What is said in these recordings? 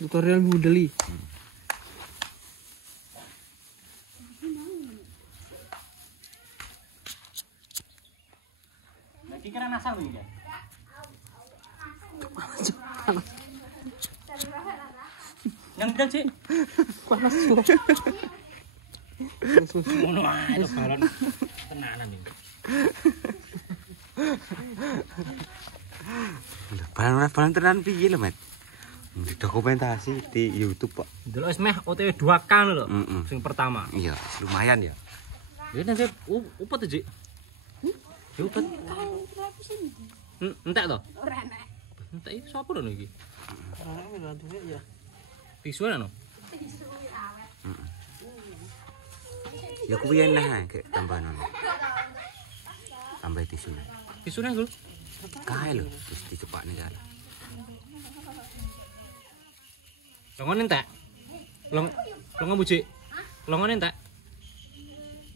Tutorial budeli. Lagi kira nasal lho ya. Yang gede sih. Panas juga. Ngono ae balon tenanan iki. Balon tenan piye lho, Mat? Dokumentasi di YouTube, Pak. Delok wis meh OTW 2K lho. Sing pertama. Iya, lumayan ya. Ya nang upet Dik. Ya upet. Entek to? Ora enak. Entek iki sapa lho iki? Ora duwe ya. Tisu ana. Tisu awet. Ya kuwi enak kayak tambahan. Tambah tisu. Tisune lho. Kae lho, wis dicepakne jare. Longone entek. Longo bujik. Longone entek.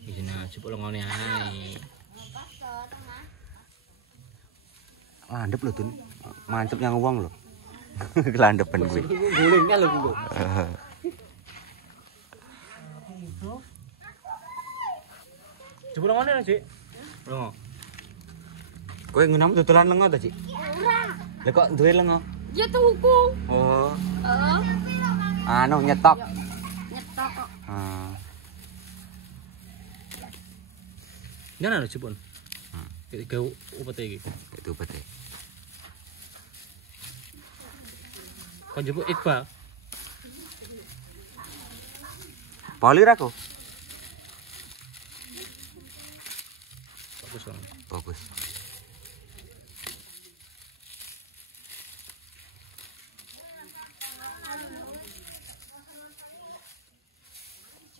Iki nah jupuk longone ae. Landep lho, Tun. Mancep yang wong lho. Kelandepen kuwi. Gulingnya lho kuwi. Jupuk longone lho, Cik. Longo. Kowe ngenam dodolan lengo ta, Cik? Ora. Lah kok duwe lengo? Ya tuku. Oh, Heeh. anu nyetok. Nyetok kok. Nyana lho jupuk. Iki upete iki. Itu pete. Kok jupuk Iqbal. Polir aku. Bagus banget. Bagus.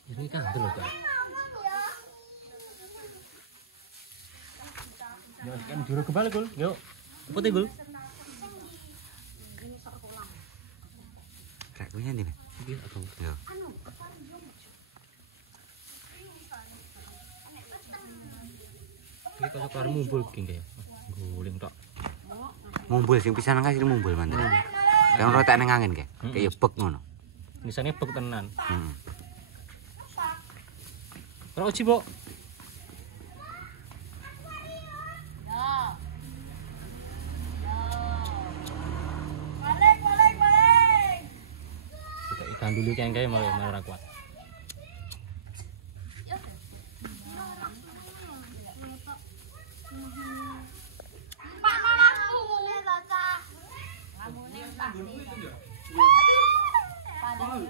Ini kan lho, Pak. Yo kan juru kebal, Gul. Yo. Upete, Gul. Kayak kuwi ndi, Nek? Iki aku. Yo. Iki kok karo mumbul iki kaya. Guling tok. Mumbul sing pisan kasih mumbul manten. Yang rotek ning angin kayak. Kayak bek ngono. Nisane bek tenan. Heeh. Ora uji, Pok. Kita ikan dulu kayak malah ora kuat. Pak mamaku.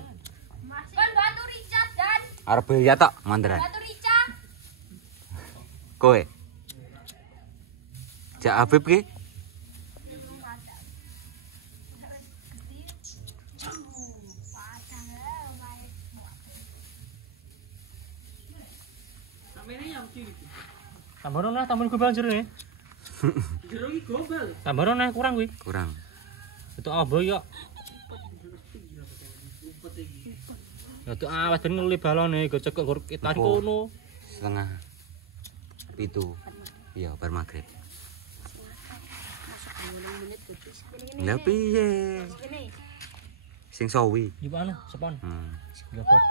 Kan batu Richard dan Arep ya tok manteran. batu Richard. Kowe. Jak Habib ki? Tambahan nah, tambahan gobal jero nih. Jero iki gobal. Tambahan nah kurang kuwi. Kurang. Itu abo yo. Ya tuh awas ben ngeli balone go cekek gor kita kono. Setengah 7. Iya, bar magrib. Lah piye? Sing sawi. Di mana? Sepon. Gabot.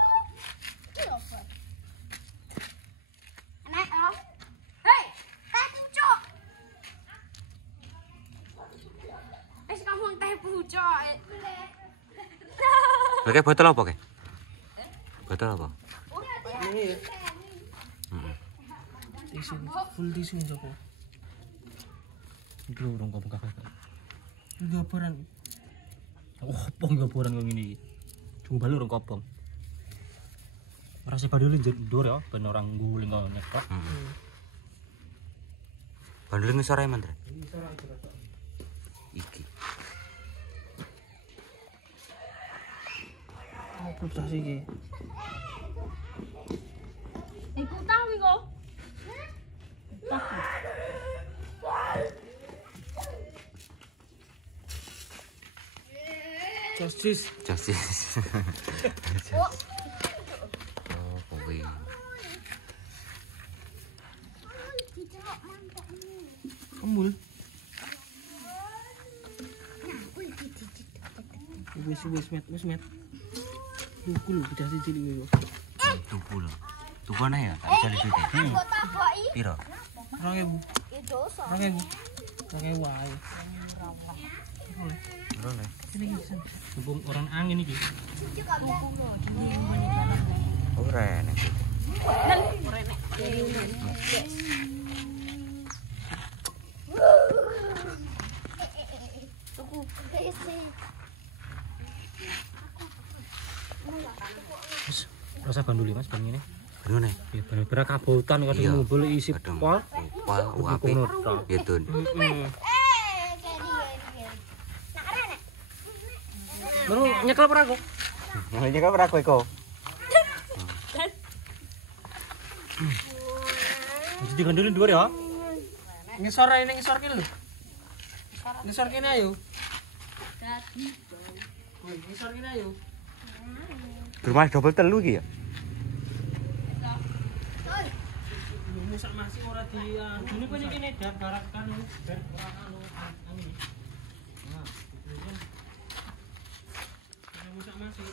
Enak oh. Hei, teh pucuk. Wis kamu teh pucuk. Oke, botol apa ke? Botol apa? Ini ya. Tisu, full tisu njoko. Iki urung kok buka. Gabaran. Oh, pong gaboran kok ngene iki. Jumbal urung kopong. Rasa badule ndur ya, ben orang guling kok nyetok. Bandul ngisore mantre. Iki. Apa tas iki? Iku tahu kok. Sosis. Sosis. Mul. Wis met. Tuku lho bocah cilik iki. Tuku lho. Tuku ana ya? Jale duit. Kok taboki? Piro? 2000. Itu so. 2000. 2000 wae. Berapa? Ini iki. Hubung orang angin iki. Ora enak. Tuku. Wis rasa banduli Mas bang ini. Ngono. Ya bener-bener kabutan kadang Iya. ngumpul isi Kadang. pol. Pol UAP. Ya Dun. Lu nyekel ora kok? Mulanya kan ora kowe kok. Jadi gandulin dhuwur ya. Ngisor ae ning ngisor kene lho. Ngisor kene ayo. Woi, ngisor kene ayo. Rumah double telu iki ya. Musak masih ora di Ini kok ini darakan bar ora angin. Nah, musak masih.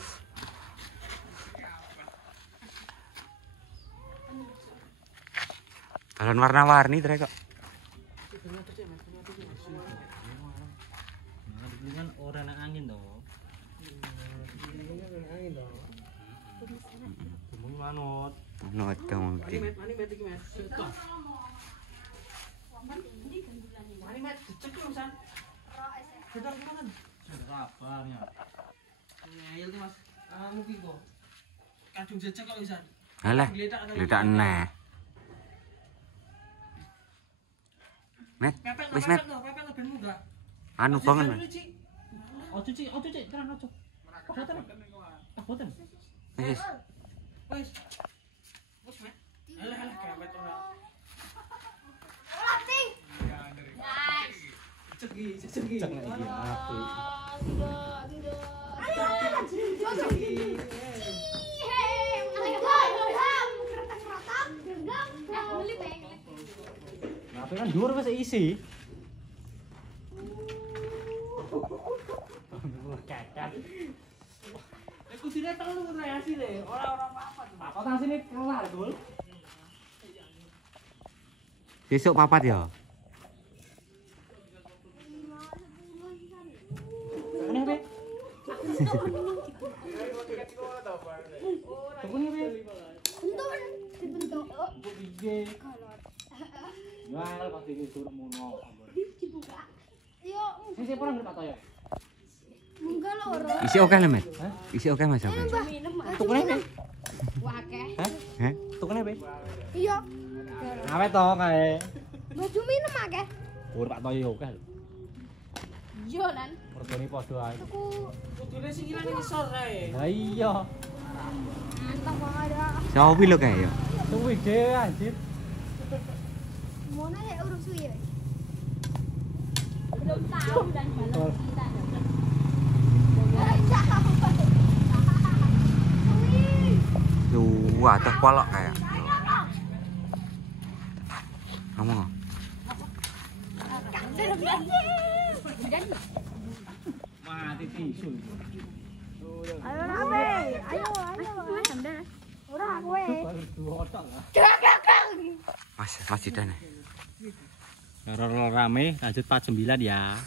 Balon warna-warni trek kok. ini kan ora nang angin to. Angin to. Mung manut. Ono dong. Mani met iki met. Mani met dicek lho San. Sedang gimana? Sabar ya. Ngeyel tuh Mas. Mungkin kok. Kadung jejak kok San. Alah, gledak neh. Met, wis met. Pepet ben munggah. Anu banget, Met. Ojo cik, tenan ojo. Boten. Ah boten. Wis. Wis. Wis met. Alah kepet ora. Latih. Jejak iki. Tapi kan dhuwur wis isi. Kakak. Kudune telu hasilé, ora apa-apa. Apa kan sini kelar, Dul? Besok papat ya. Aneh be. Tukune be. Dibentuk. Piye? Ya, pasti iki suruh mono. Yo, Sing pernah ngerti Pak Toyo. munggah loro. Isi oke lah, Met. Isi oke Mas oke. Tukune be. Wakeh. Heh? Tukune be. Iya. Awet to kae. Baju minum akeh. Gur Pak Toyo oke. Yo lan. Regane padha ae. Aku Kudune sing ilang ngisor ae. Lah iya. mantap banget ya. Sopi lo kayak ya. Suwi dhewe anjir. Mana ya urus suwi ya? Belum tahu dan belum kita. Wah, teh polok kayak. Kamu nggak? Mati tisu. Ayo nabe, ayo. Ora kowe. Baru dua otak lah. Mas Jidan. Rame lanjut 49 ya.